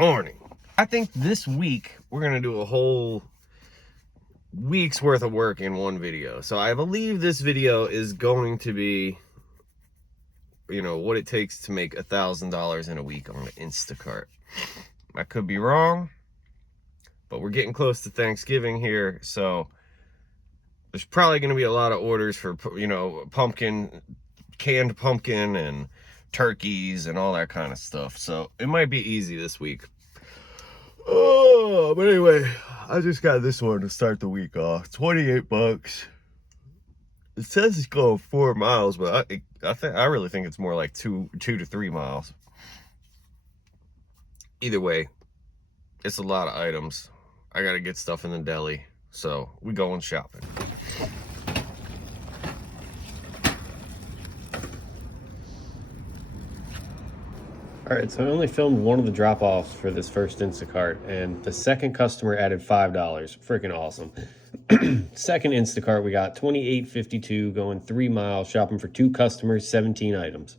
morning. I think this week we're gonna do a whole week's worth of work in one video. So I believe this video is going to be, you know, what it takes to make $1,000 in a week on Instacart. I could be wrong, but we're getting close to Thanksgiving here, so there's probably going to be a lot of orders for, you know, canned pumpkin and turkeys and all that kind of stuff. So it might be easy this week. Oh, but anyway, I just got this one to start the week off. 28 bucks. It says it's going 4 miles, but I really think it's more like 2 to 3 miles. Either way, it's a lot of items. I got to get stuff in the deli, so we going shopping. All right, so I only filmed one of the drop-offs for this first Instacart, and the second customer added $5. Freaking awesome. Second Instacart, we got $28.52, going 3 miles, shopping for 2 customers, 17 items.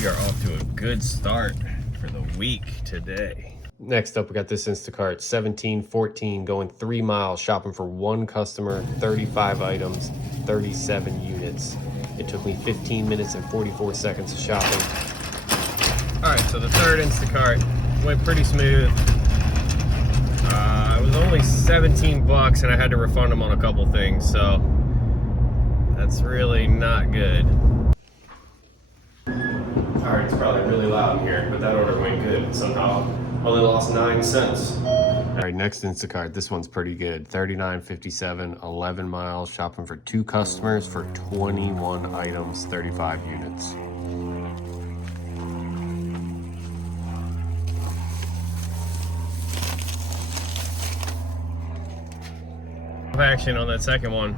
We are off to a good start for the week today. Next up, we got this Instacart, 1714, going 3 miles, shopping for 1 customer, 35 items, 37 units. It took me 15 minutes and 44 seconds of shopping. All right, so the third Instacart went pretty smooth. It was only 17 bucks and I had to refund them on a couple things, so that's really not good. Alright, it's probably really loud in here, but that order went good. Somehow only lost 9 cents. Alright, next Instacart. This one's pretty good. $39.57, 11 miles, shopping for 2 customers for 21 items, 35 units. Action on that second one.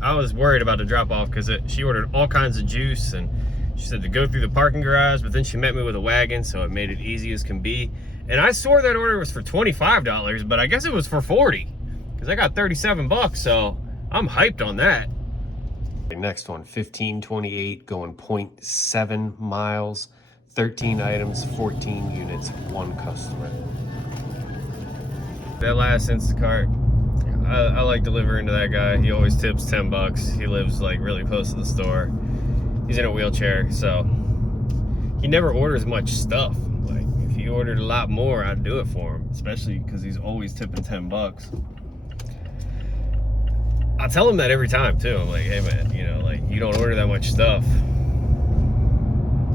I was worried about the drop off because she ordered all kinds of juice and she said to go through the parking garage, but then she met me with a wagon, so it made it easy as can be. And I swore that order was for $25, but I guess it was for 40 because I got 37 bucks, so I'm hyped on that. Okay, next one, 1528, going 0.7 miles, 13 items, 14 units, 1 customer. That last Instacart, I like delivering to that guy. He always tips 10 bucks. He lives like really close to the store. He's in a wheelchair, so he never orders much stuff. Like, if he ordered a lot more, I'd do it for him, especially because he's always tipping 10 bucks. I tell him that every time, too. I'm like, hey, man, you know, like, you don't order that much stuff.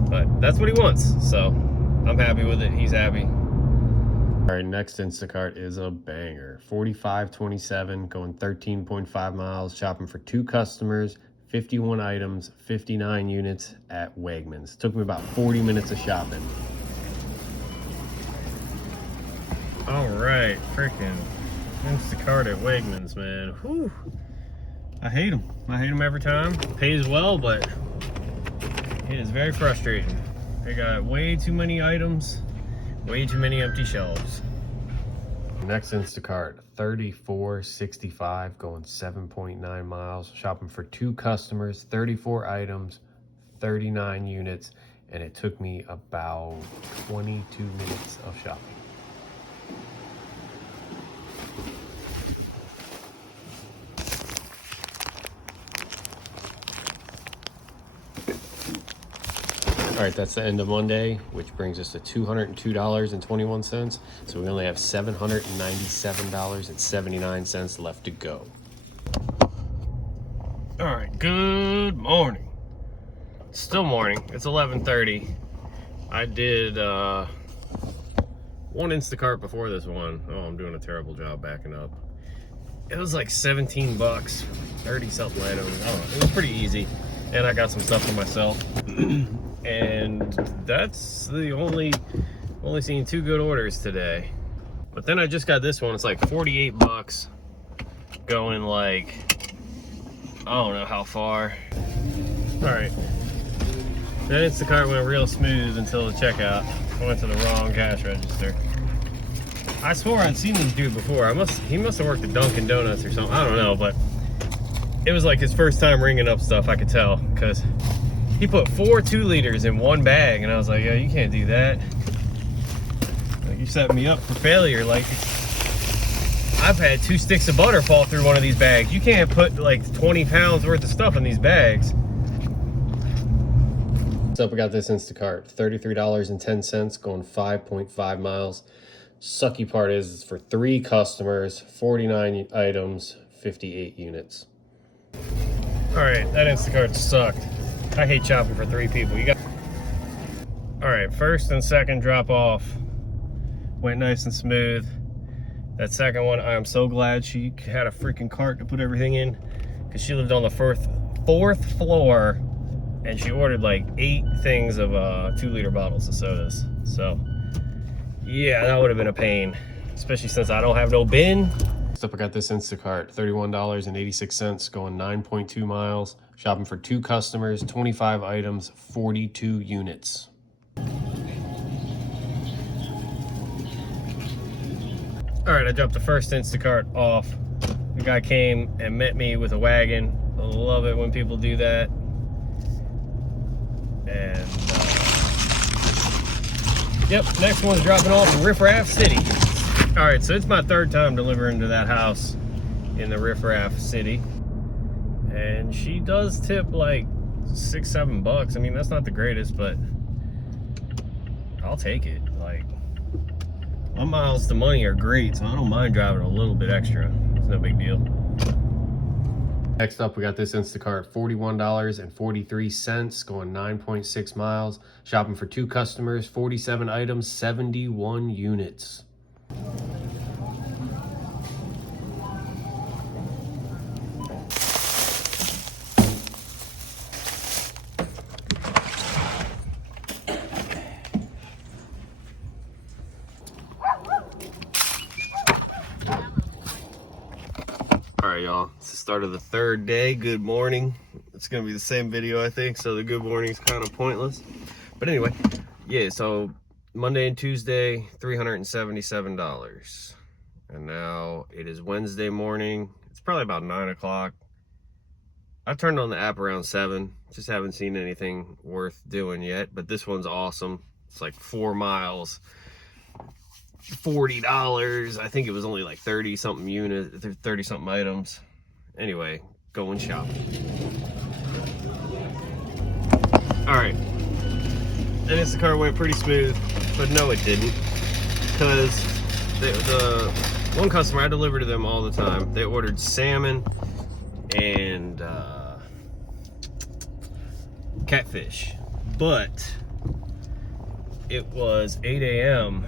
But that's what he wants, so I'm happy with it. He's happy. All right, next Instacart is a banger. $45.27, going 13.5 miles, shopping for 2 customers, 51 items, 59 units at Wegmans. Took me about 40 minutes of shopping. All right, freaking Instacart at Wegmans, man. Whew. I hate them. I hate them every time. Pays well, but it is very frustrating. They got way too many items, way too many empty shelves. Next Instacart, $34.65, going 7.9 miles, shopping for 2 customers, 34 items, 39 units, and it took me about 22 minutes of shopping. All right, that's the end of Monday, which brings us to $202.21. So we only have $797.79 left to go. All right, good morning. Still morning. It's 11:30. I did one Instacart before this one. Oh, I'm doing a terrible job backing up. It was like 17 bucks, 30 something items. I don't know. It was pretty easy, and I got some stuff for myself. And that's the only seen 2 good orders today. But then I just got this one. It's like 48 bucks, going like I don't know how far. All right. That Instacart went real smooth until the checkout. I went to the wrong cash register. I swore I'd seen this dude before. He must have worked at Dunkin' Donuts or something. I don't know, but it was like his first time ringing up stuff, I could tell, because he put 4 2-liters in one bag, and I was like, yo, you can't do that. Like, you set me up for failure. Like, I've had 2 sticks of butter fall through one of these bags. You can't put like 20 pounds worth of stuff in these bags. So we got this Instacart, $33.10, going 5.5 miles. Sucky part is it's for 3 customers, 49 items, 58 units. All right, that Instacart sucked. I hate shopping for 3 people. All right, first and second drop off went nice and smooth. That second one, I am so glad she had a freaking cart to put everything in, because she lived on the fourth floor, and she ordered like 8 things of 2-liter bottles of sodas. So yeah, that would have been a pain, especially since I don't have no bin. Next up, I got this Instacart, $31.86, going 9.2 miles. Shopping for 2 customers, 25 items, 42 units. All right, I dropped the first Instacart off. The guy came and met me with a wagon. I love it when people do that. And yep, next one's dropping off in Riff Raff City. All right, so it's my 3rd time delivering to that house in the Riff Raff City. And she does tip like $6-7. I mean, that's not the greatest, but I'll take it. Like, my miles to money are great, so I don't mind driving a little bit extra. It's no big deal. Next up, we got this Instacart, $41.43, going 9.6 miles. Shopping for 2 customers, 47 items, 71 units. All right, y'all, it's the start of the 3rd day. Good morning. It's gonna be the same video, I think, so the good morning's kind of pointless. But anyway, yeah, so Monday and Tuesday, $377. And now it is Wednesday morning. It's probably about 9 o'clock. I turned on the app around 7. Just haven't seen anything worth doing yet, but this one's awesome. It's like 4 miles. $40. I think it was only like 30 something units, 30 something items. Anyway, going shopping. All right, and Instacart went pretty smooth, but no, it didn't, because the one customer, I deliver to them all the time. They ordered salmon and catfish, but it was 8 a.m.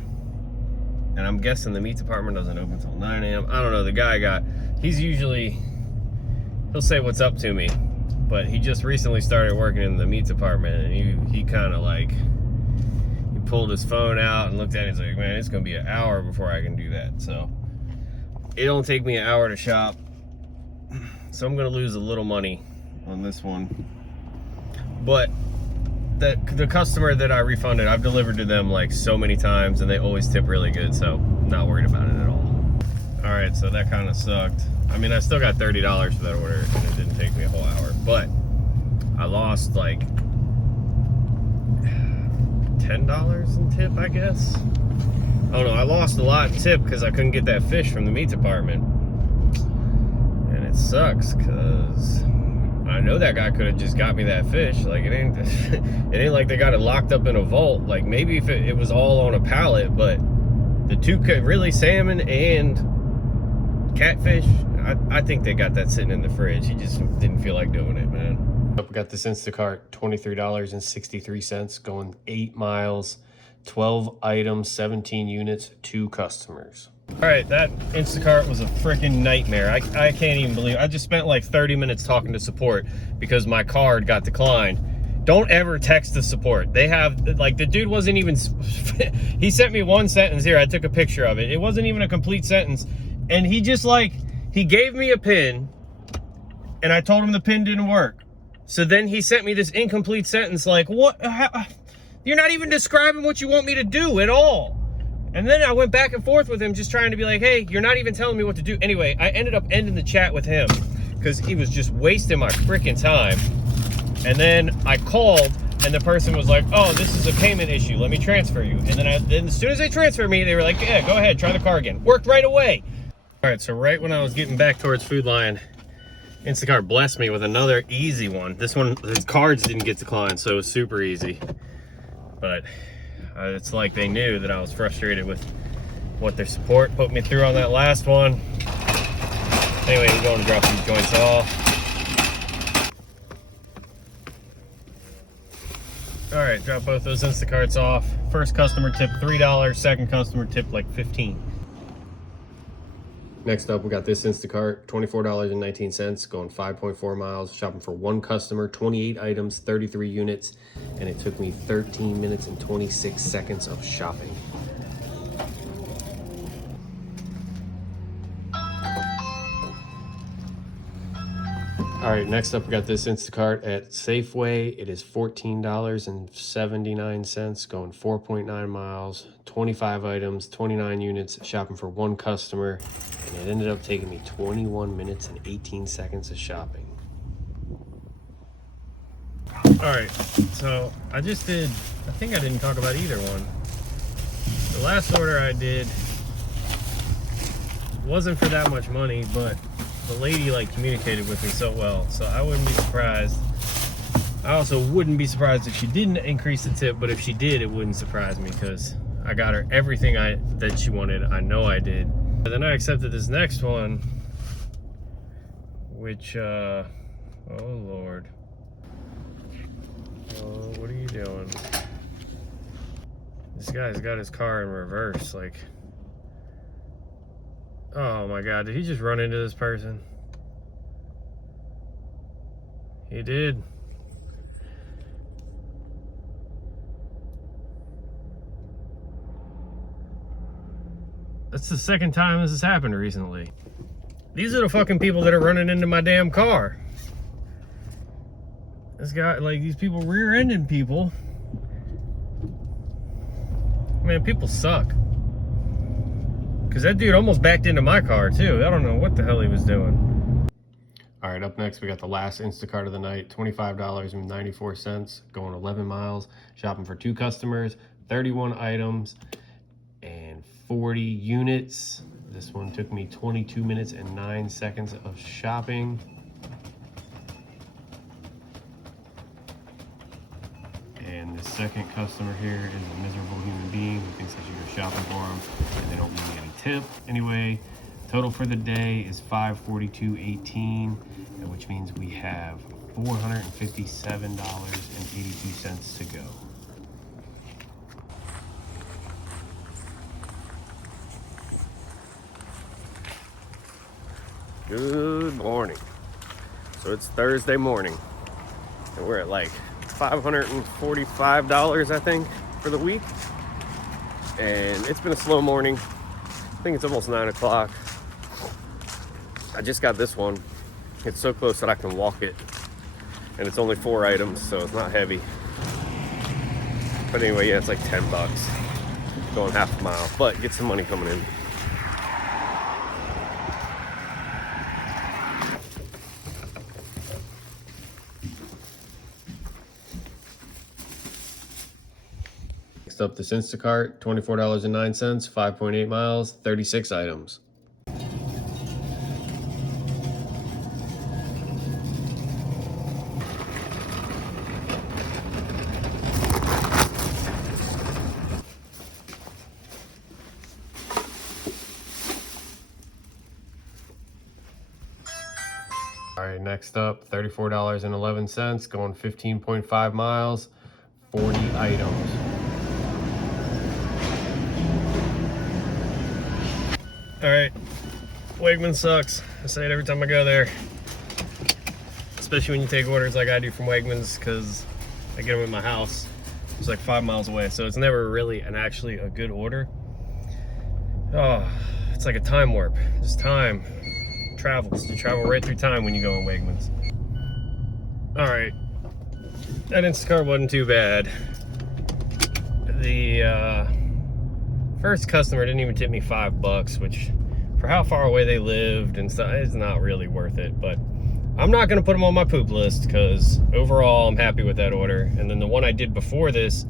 and I'm guessing the meat department doesn't open until 9 a.m. I don't know. The guy he'll say what's up to me, but he just recently started working in the meat department, and he kind of like, he pulled his phone out and looked at it. He's like, man, it's gonna be an hour before I can do that. So it don't take me an hour to shop, so I'm gonna lose a little money on this one. But the customer that I refunded, I've delivered to them like so many times, and they always tip really good, so not worried about it at all. All right, so that kind of sucked. I mean, I still got $30 for that order, and it didn't take me a whole hour, but I lost like $10 in tip, I guess. I don't know, I lost a lot in tip because I couldn't get that fish from the meat department. And it sucks, because I know that guy could have just got me that fish. Like, it ain't like they got it locked up in a vault. Like, maybe if it was all on a pallet, but the 2 really salmon and catfish, I think they got that sitting in the fridge. He just didn't feel like doing it, man. We got this Instacart, $23.63, going 8 miles, 12 items, 17 units, 2 customers. All right, that Instacart was a freaking nightmare. I can't even believe it. I just spent like 30 minutes talking to support because my card got declined. Don't ever text the support. They have, like, the dude wasn't even, he sent me one sentence here. I took a picture of it. It wasn't even a complete sentence. And he just, like, he gave me a pin and I told him the pin didn't work. So then he sent me this incomplete sentence like, what? You're not even describing what you want me to do at all. And then I went back and forth with him just trying to be like, hey, you're not even telling me what to do. Anyway, I ended up ending the chat with him because he was just wasting my freaking time. And then I called and the person was like, oh, this is a payment issue. Let me transfer you. And then as soon as they transferred me, they were like, yeah, go ahead, try the car again. Worked right away. All right, so right when I was getting back towards Food Lion, InstaCart blessed me with another easy one. This one, his cards didn't get declined, so it was super easy. But it's like they knew that I was frustrated with what their support put me through on that last one. Anyway, we're going to drop these joints off. All right, drop both those Instacarts off. First customer tip $3, second customer tip like 15. Next up, we got this Instacart, $24.19, going 5.4 miles, shopping for one customer, 28 items, 33 units, and it took me 13 minutes and 26 seconds of shopping. All right, next up, we got this Instacart at Safeway. It is $14.79, going 4.9 miles, 25 items, 29 units, shopping for one customer, and it ended up taking me 21 minutes and 18 seconds of shopping. All right, so I just did, I think I didn't talk about either one. The last order I did wasn't for that much money, but the lady like communicated with me so well, so I wouldn't be surprised. I also wouldn't be surprised if she didn't increase the tip, but if she did, it wouldn't surprise me because I got her everything that she wanted. I know I did. And then I accepted this next one, which oh Lord, oh, what are you doing? This guy's got his car in reverse, like, oh my God, did he just run into this person? He did. That's the second time this has happened recently. These are the fucking people that are running into my damn car. This guy, like, these people rear-ending people. Man, people suck. Because that dude almost backed into my car too. I don't know what the hell he was doing. All right, up next we got the last Instacart of the night, $25.94, going 11 miles, shopping for two customers, 31 items, and 40 units. This one took me 22 minutes and 9 seconds of shopping. And the second customer here is a miserable human being who thinks I should go shopping for him, and they don't give me any tip. Anyway, total for the day is $542.18, which means we have $457.82 to go. Good morning. So it's Thursday morning, and we're at like $545, I think, for the week. And it's been a slow morning. I think it's almost 9 o'clock. I just got this one. It's so close that I can walk it. And it's only 4 items, so it's not heavy. But anyway, yeah, it's like $10. Going half a mile, but get some money coming in. Next up, this Instacart, $24.09, 5.8 miles, 36 items. All right, next up, $34.11, going 15.5 miles, 40 items. All right, Wegmans sucks. I say it every time I go there, especially when you take orders like I do from Wegmans, because I get them in my house. It's like 5 miles away, so it's never really actually a good order. Oh, it's like a time warp. Just time travels. You travel right through time when you go in Wegmans. All right, that Instacart wasn't too bad. The first customer didn't even tip me $5, which for how far away they lived and stuff, it's not really worth it. But I'm not gonna put them on my poop list because overall I'm happy with that order. And then the one I did before this,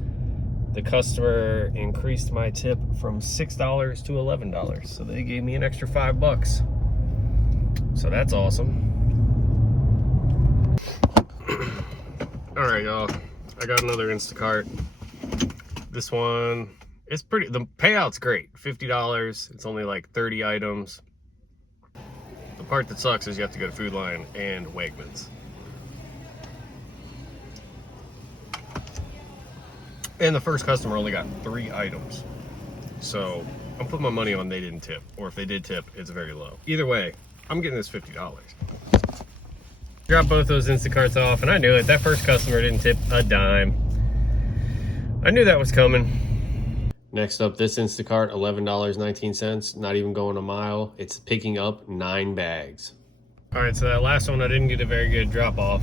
the customer increased my tip from $6 to $11. So they gave me an extra $5. So that's awesome. All right, y'all, I got another Instacart. This one, it's pretty, the payout's great, $50. It's only like 30 items. The part that sucks is you have to go to Food Lion and Wegmans. And the first customer only got 3 items. So I'm putting my money on they didn't tip, or if they did tip, it's very low. Either way, I'm getting this $50. Dropped both those Instacarts off, and I knew it. That first customer didn't tip a dime. I knew that was coming. Next up, this Instacart, $11.19, not even going a mile. It's picking up 9 bags. All right, so that last one, I didn't get a very good drop off.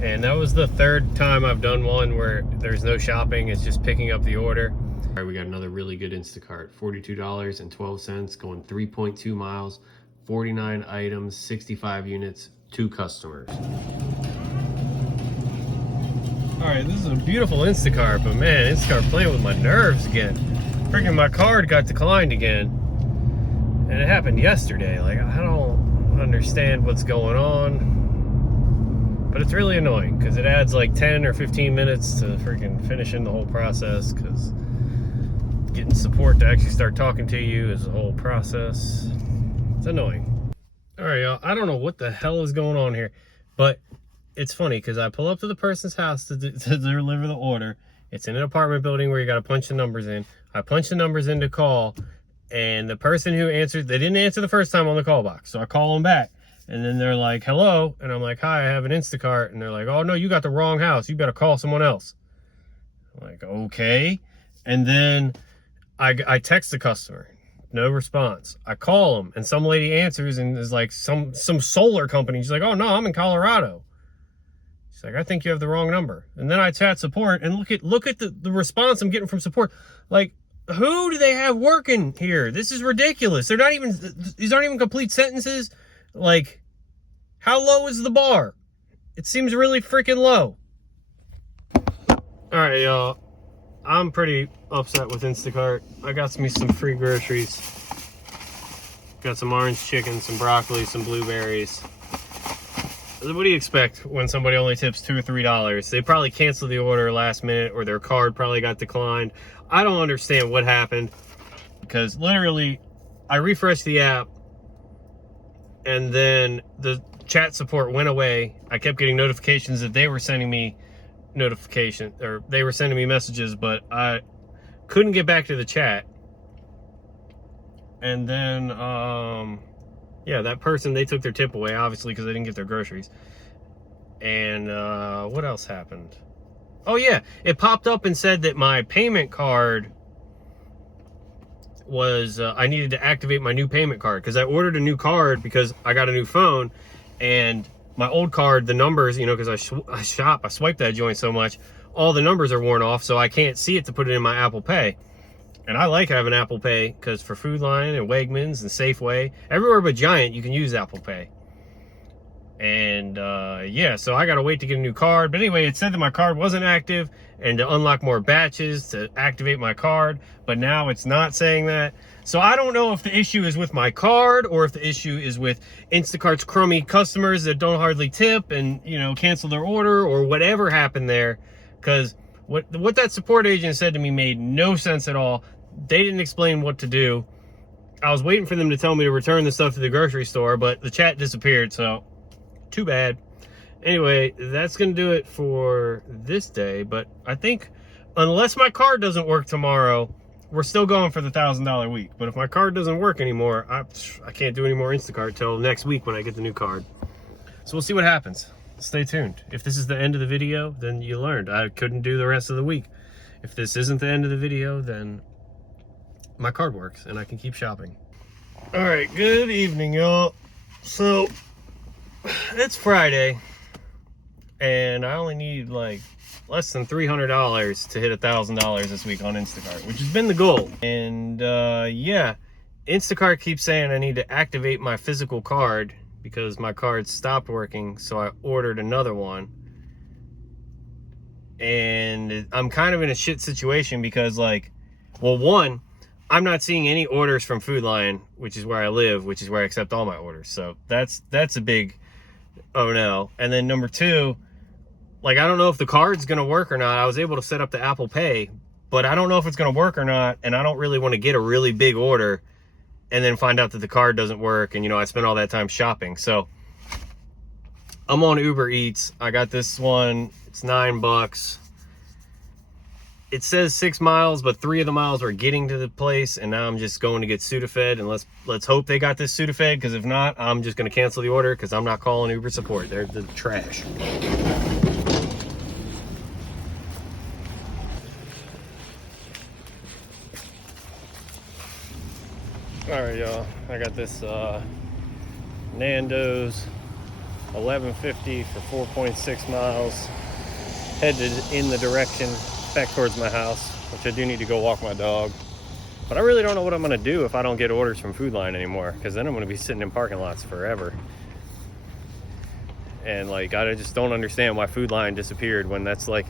And that was the 3rd time I've done one where there's no shopping, it's just picking up the order. All right, we got another really good Instacart, $42.12, going 3.2 miles, 49 items, 65 units, 2 customers. All right, this is a beautiful Instacart, but man, Instacart playing with my nerves again. Freaking my card got declined again. And it happened yesterday. Like, I don't understand what's going on. But it's really annoying because it adds like 10 or 15 minutes to freaking finishing the whole process, because getting support to actually start talking to you is a whole process. It's annoying. All right, y'all, I don't know what the hell is going on here, but it's funny because I pull up to the person's house to deliver the order. It's in an apartment building where you got to punch the numbers in. I punch the numbers in to call, and the person who answered, they didn't answer the first time on the call box. So I call them back, and then they're like, hello. And I'm like, hi, I have an Instacart. And they're like, oh no, you got the wrong house. You better call someone else. I'm like, okay. And then I text the customer. No response. I call them, and some lady answers and is like some solar company. She's like, oh no, I'm in Colorado. She's like, I think you have the wrong number. And then I chat support, and look at the response I'm getting from support. Like, who do they have working here? This is ridiculous. These aren't even complete sentences. Like, how low is the bar? It seems really freaking low. All right, y'all. I'm pretty upset with Instacart. I got me some free groceries. Got some orange chicken, some broccoli, some blueberries. What do you expect when somebody only tips $2 or $3? They probably canceled the order last minute, or their card probably got declined. I don't understand what happened, because literally I refreshed the app and then the chat support went away. I kept getting notifications that they were sending me messages, but I couldn't get back to the chat. And then yeah, that person, they took their tip away, obviously, because they didn't get their groceries. And what else happened? Oh yeah, it popped up and said that my payment card was, I needed to activate my new payment card, because I ordered a new card because I got a new phone, and my old card, the numbers, you know, because I swipe that joint so much, all the numbers are worn off, so I can't see it to put it in my Apple Pay. And I like having Apple Pay, because for Food Lion and Wegmans and Safeway, everywhere but Giant, you can use Apple Pay. And yeah, so I gotta wait to get a new card. But anyway, it said that my card wasn't active, and to unlock more batches to activate my card, but now it's not saying that. So I don't know if the issue is with my card, or if the issue is with Instacart's crummy customers that don't hardly tip and, you know, cancel their order, or whatever happened there. Because what that support agent said to me made no sense at all. They didn't explain what to do. I was waiting for them to tell me to return the stuff to the grocery store, but the chat disappeared, so too bad. Anyway, that's gonna do it for this day, but I think unless my card doesn't work tomorrow, we're still going for the $1,000 week. But if my card doesn't work anymore, I can't do any more Instacart till next week when I get the new card. So we'll see what happens. Stay tuned. If this is the end of the video, then you learned. I couldn't do the rest of the week. If this isn't the end of the video, then my card works and I can keep shopping. All right, good evening, y'all. So it's Friday, and I only need like less than $300 to hit $1,000 this week on Instacart, which has been the goal. And yeah, Instacart keeps saying I need to activate my physical card because my card stopped working, so I ordered another one. And I'm kind of in a shit situation because, like, well, one, I'm not seeing any orders from Food Lion, which is where I live, which is where I accept all my orders. So that's a big oh no. And then number two, like, I don't know if the card's gonna work or not. I was able to set up the Apple Pay, but I don't know if it's gonna work or not, and I don't really want to get a really big order and then find out that the card doesn't work, and, you know, I spent all that time shopping. So I'm on Uber Eats. I got this one. It's $9. It says 6 miles, but 3 of the miles were getting to the place, and now I'm just going to get Sudafed, and let's hope they got this Sudafed, because if not, I'm just going to cancel the order, because I'm not calling Uber support. They're the trash. All right, y'all. I got this Nando's 1150 for 4.6 miles, headed in the direction back towards my house, which I do need to go walk my dog. But I really don't know what I'm gonna do if I don't get orders from Food Lion anymore, because then I'm gonna be sitting in parking lots forever. And, like, I just don't understand why Food Lion disappeared, when that's like,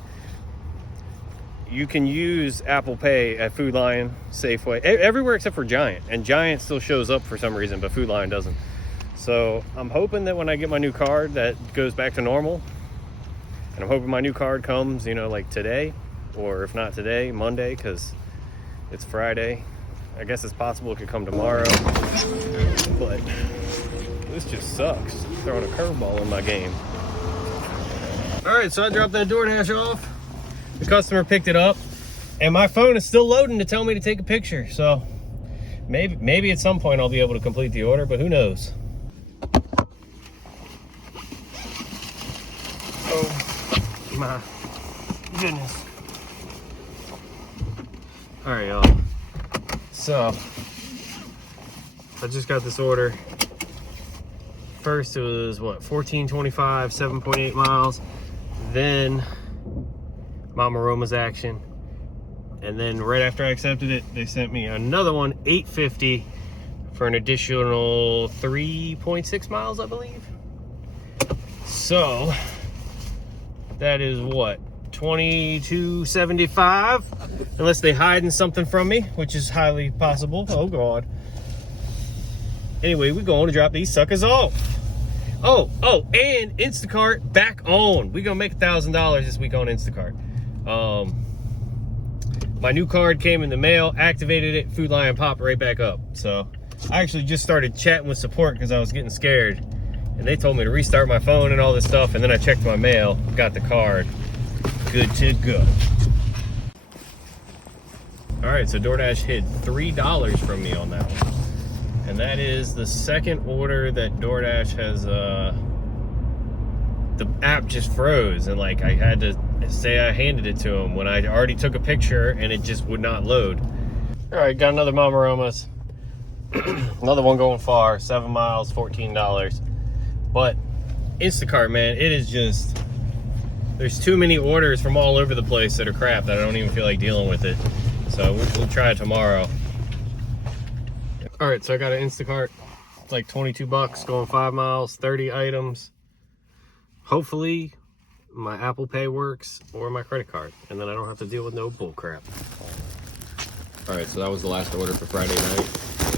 you can use Apple Pay at Food Lion, Safeway, everywhere except for Giant, and Giant still shows up for some reason, but Food Lion doesn't. So I'm hoping that when I get my new card, that goes back to normal. And I'm hoping my new card comes, you know, like today, or if not today, Monday, because it's Friday. I guess it's possible it could come tomorrow, but this just sucks. Throwing a curveball in my game. All right, so I dropped that DoorDash off. The customer picked it up, and my phone is still loading to tell me to take a picture. So maybe at some point I'll be able to complete the order, but who knows? Oh my goodness. All right, y'all. So I just got this order. First it was what, 1425, 7.8 miles. Then Mama Roma's action. And then right after I accepted it, they sent me another one, 850, for an additional 3.6 miles, I believe. So that is what, 22.75, unless they hiding something from me, which is highly possible. Oh God. Anyway, we're going to drop these suckers off. Oh, and Instacart back on. We're gonna make $1,000 this week on Instacart. My new card came in the mail, activated it, Food Lion popped right back up. So I actually just started chatting with support because I was getting scared, and they told me to restart my phone and all this stuff, and then I checked my mail, got the card, good to go. All right, so DoorDash hid $3 from me on that one. And that is the second order that DoorDash has, the app just froze, and like I had to say I handed it to him when I already took a picture and it just would not load. All right, got another Mama Roma's. Another one going far, 7 miles, $14. But Instacart, man, it is just, there's too many orders from all over the place that are crap that I don't even feel like dealing with it. So we'll try it tomorrow. All right, so I got an Instacart. It's like 22 bucks, going 5 miles, 30 items. Hopefully my Apple Pay works, or my credit card, and then I don't have to deal with no bull crap. All right, so that was the last order for Friday night.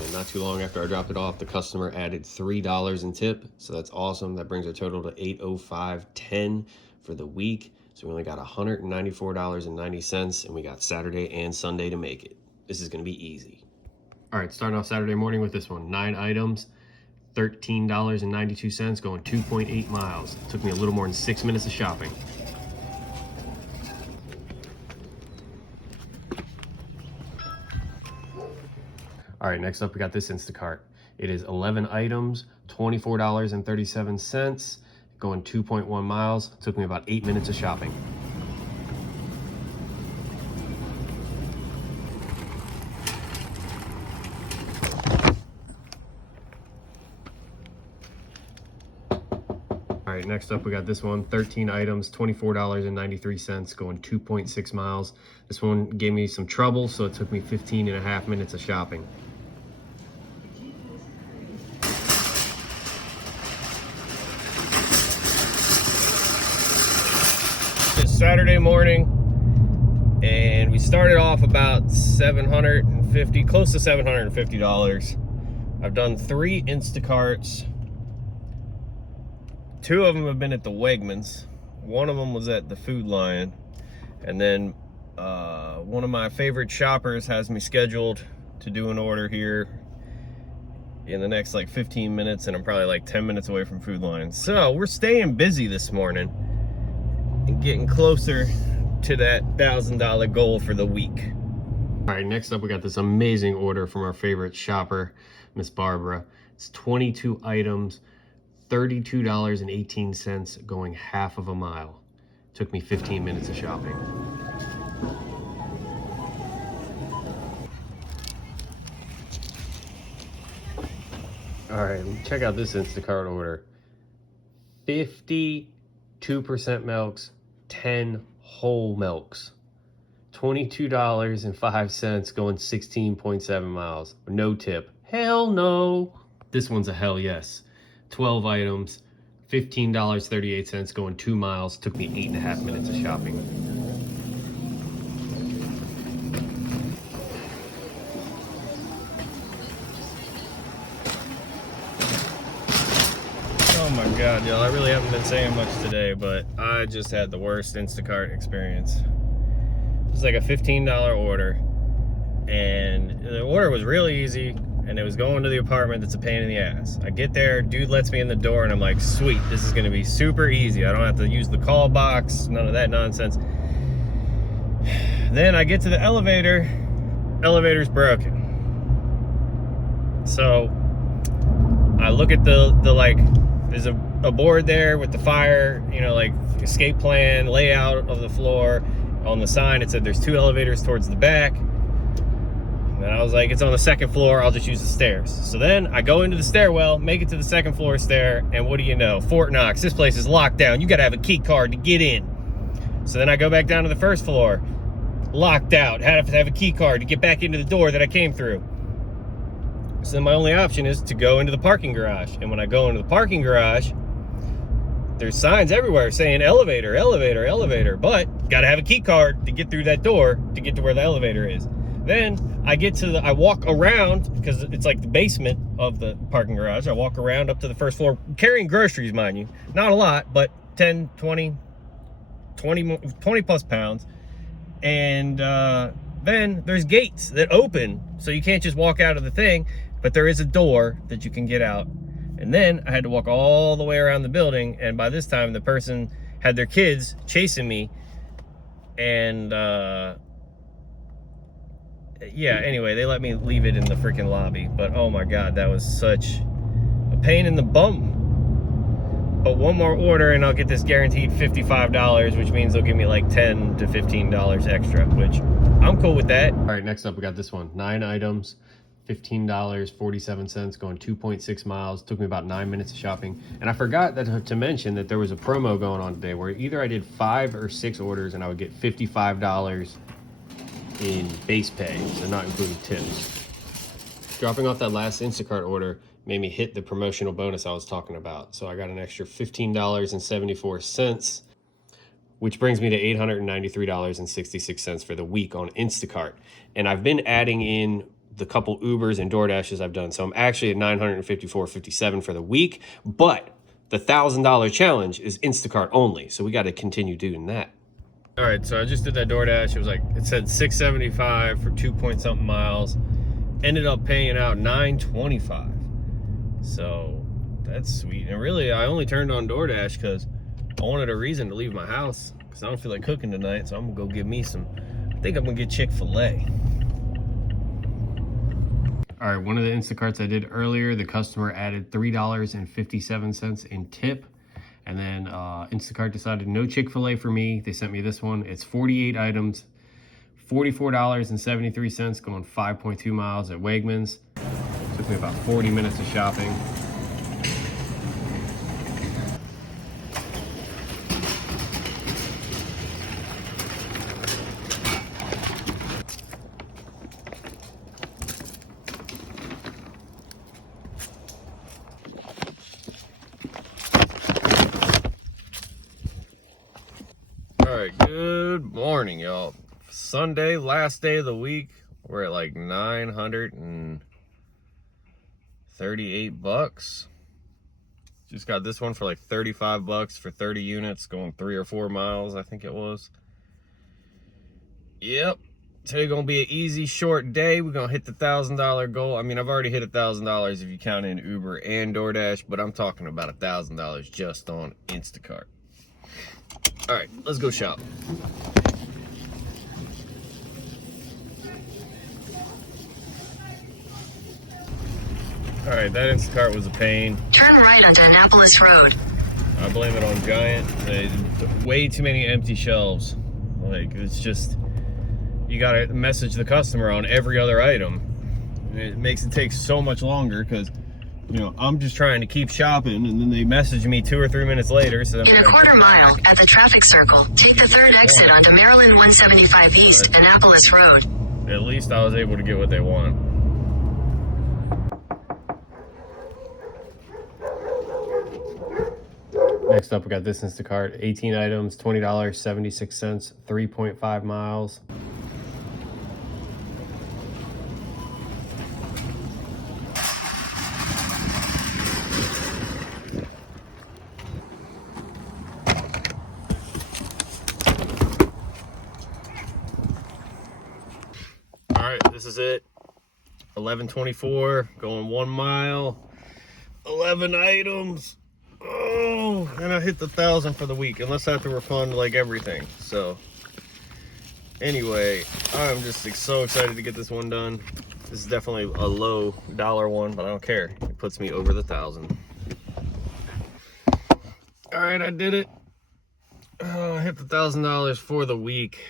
And not too long after I dropped it off, the customer added $3 in tip. So that's awesome. That brings our total to $805.10 for the week. So we only got $194.90, and we got Saturday and Sunday to make it. This is gonna be easy. All right, starting off Saturday morning with this one, 9 items. $13.92, going 2.8 miles. It took me a little more than 6 minutes of shopping. All right, next up we got this Instacart. It is 11 items, $24.37, going 2.1 miles. It took me about 8 minutes of shopping. All right, right, next up we got this one, 13 items, $24.93, going 2.6 miles. This one gave me some trouble, so it took me 15.5 minutes of shopping. It's Saturday morning, and we started off about $750, close to $750. I've done 3 Instacarts. 2 of them have been at the Wegmans. 1 of them was at the Food Lion. And then one of my favorite shoppers has me scheduled to do an order here in the next like 15 minutes, and I'm probably like 10 minutes away from Food Lion. So we're staying busy this morning and getting closer to that $1,000 goal for the week. All right, next up we got this amazing order from our favorite shopper, Miss Barbara. It's 22 items, $32.18, going half of a mile. Took me 15 minutes of shopping. All right, check out this Instacart order. 52% milks, 10 whole milks. $22.05, going 16.7 miles. No tip. Hell no. This one's a hell yes. 12 items, $15.38, going 2 miles. Took me 8.5 minutes of shopping. Oh my God, y'all, I really haven't been saying much today, but I just had the worst Instacart experience. It was like a $15 order, and the order was really easy, and it was going to the apartment that's a pain in the ass. I get there, dude lets me in the door, and I'm like, sweet, this is gonna be super easy. I don't have to use the call box, none of that nonsense. Then I get to the elevator, elevator's broken. So I look at the like, there's a board there with the fire, you know, like escape plan, layout of the floor. On the sign, it said there's 2 elevators towards the back. And I was like, it's on the 2nd floor, I'll just use the stairs. So then I go into the stairwell, make it to the 2nd floor stair, and what do you know? Fort Knox, this place is locked down. You gotta have a key card to get in. So then I go back down to the 1st floor, locked out, had to have a key card to get back into the door that I came through. So then my only option is to go into the parking garage. And when I go into the parking garage, there's signs everywhere saying elevator, elevator, elevator, but gotta have a key card to get through that door to get to where the elevator is. Then I walk around, because it's like the basement of the parking garage. I walk around up to the 1st floor, carrying groceries, mind you. Not a lot, but 10, 20 plus pounds. And then there's gates that open, so you can't just walk out of the thing, but there is a door that you can get out. And then I had to walk all the way around the building, and by this time the person had their kids chasing me, and yeah, anyway, they let me leave it in the freaking lobby. But oh my God, that was such a pain in the bum. But one more order and I'll get this guaranteed $55, which means they'll give me like $10 to $15 extra, which I'm cool with that. All right, next up we got this one, 9 items, $15.47, going 2.6 miles. Took me about 9 minutes of shopping. And I forgot to mention that there was a promo going on today where either I did 5 or 6 orders and I would get $55 in base pay, so not including tips. Dropping off that last Instacart order made me hit the promotional bonus I was talking about. So I got an extra $15.74, which brings me to $893.66 for the week on Instacart. And I've been adding in the couple Ubers and DoorDashes I've done. So I'm actually at $954.57 for the week, but the $1,000 challenge is Instacart only. So we got to continue doing that. All right, so I just did that DoorDash. It was like, it said $675 for 2-point-something miles. Ended up paying out $925. So that's sweet. And really, I only turned on DoorDash because I wanted a reason to leave my house, because I don't feel like cooking tonight. So I'm gonna go get me some, I think I'm gonna get Chick-fil-A. All right, one of the Instacarts I did earlier, the customer added $3.57 in tip. And then Instacart decided no Chick-fil-A for me. They sent me this one. It's 48 items, $44.73, going 5.2 miles at Wegmans. Took me about 40 minutes of shopping. All right, good morning, y'all. Sunday, last day of the week. We're at like 938 bucks. Just got this one for like 35 bucks for 30 units, going 3 or 4 miles, I think it was. Yep. Today gonna be an easy, short day. We're gonna hit the $1,000 goal. I mean, I've already hit $1,000 if you count in Uber and DoorDash, but I'm talking about $1,000 just on InstaCart. All right, let's go shop. All right, that Instacart was a pain. Turn right onto Annapolis Road. I blame it on Giant. Way too many empty shelves. Like, it's just, you gotta message the customer on every other item. It makes it take so much longer because, you know, I'm just trying to keep shopping, and then they message me 2 or 3 minutes later. So in a quarter mile at the traffic circle, take the third exit onto Maryland 175 East, Annapolis Road. At least I was able to get what they want. Next up, we got this Instacart, 18 items, $20, 76 cents, 3.5 miles. All right, this is it. 11:24, going 1 mile, 11 items. Oh, and I hit the 1,000 for the week, unless I have to refund like everything. So anyway, I'm just so excited to get this one done. This is definitely a low dollar one, but I don't care. It puts me over the 1,000. All right, I did it. I hit the $1,000 for the week.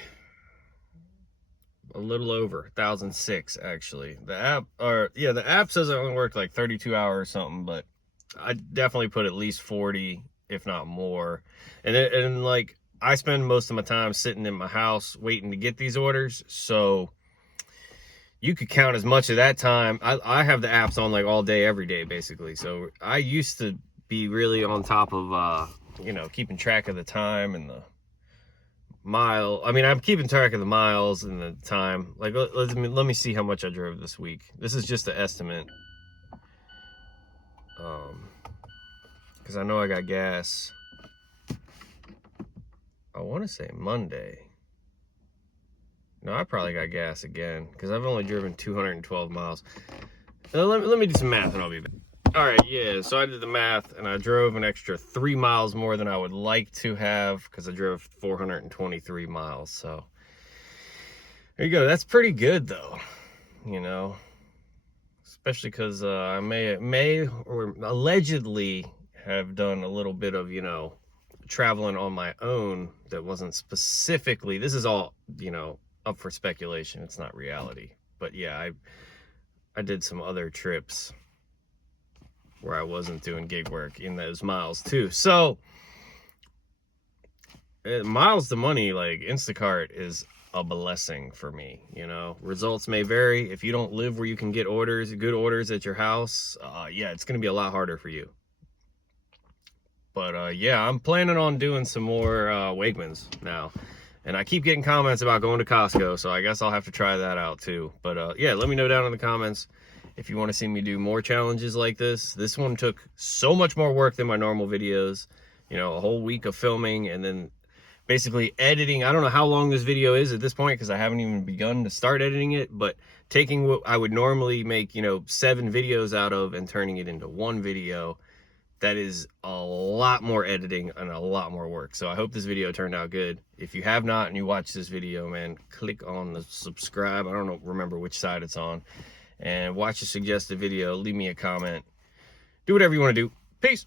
A little over 1,006 actually. The app says I only worked like 32 hours or something, but I definitely put at least 40, if not more. And like, I spend most of my time sitting in my house waiting to get these orders, so you could count as much of that time. I have the apps on like all day, every day, basically. So I used to be really on top of, you know, keeping track of the time and the mile. I mean, I'm keeping track of the miles and the time. Like, let me see how much I drove this week. This is just an estimate. Because I know I got gas, I want to say Monday. No, I probably got gas again because I've only driven 212 miles. Let me do some math and I'll be back. All right, yeah, so I did the math and I drove an extra 3 miles more than I would like to have because I drove 423 miles. So there you go. That's pretty good though, you know, especially because I may or allegedly have done a little bit of, you know, traveling on my own that wasn't specifically, this is all, you know, up for speculation. It's not reality. But yeah, I did some other trips where I wasn't doing gig work in those miles too. So miles to money, like Instacart is a blessing for me, you know. Results may vary. If you don't live where you can get good orders at your house, yeah, it's going to be a lot harder for you. But yeah, I'm planning on doing some more Wegmans now. And I keep getting comments about going to Costco, so I guess I'll have to try that out too. But yeah, let me know down in the comments if you want to see me do more challenges like this. This one took so much more work than my normal videos. You know, a whole week of filming and then basically editing. I don't know how long this video is at this point because I haven't even begun to start editing it, but taking what I would normally make, you know, 7 videos out of and turning it into 1 video. That is a lot more editing and a lot more work. So I hope this video turned out good. If you have not and you watch this video, man, click on the subscribe. I don't remember which side it's on. And watch a suggested video. Leave me a comment. Do whatever you want to do. Peace.